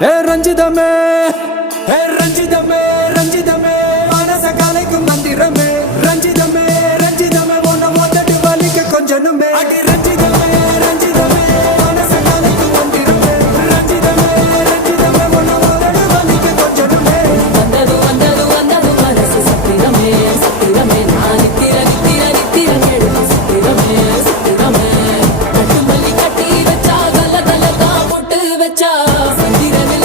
ரஞ்சிதமே ரஞ்சிதமே ரஞ்சிதமே மனச கலைக்கும் மந்திரமே ரஞ்சிதமே ரஞ்சிதமே ஒன்ன ஓதட்டு வலிக்க கொஞ்சனுமே அடி ரஞ்சிதமே ரஞ்சிதமே மனச கலைக்கும் மந்திரமே ரஞ்சிதமே ரஞ்சிதமே ஒன்ன ஓதட்டு வலிக்க கொஞ்சனுமே வந்தது வந்தது வந்தது மனசு சத்திரமே சத்திரமே நான் நித்திர நித்திர நித்திர கேடு சத்திரமே சத்திரமே கட்டு மல்லி கட்டி வச்சா கல கல தான் போட்டு வச்சா சந்திரமே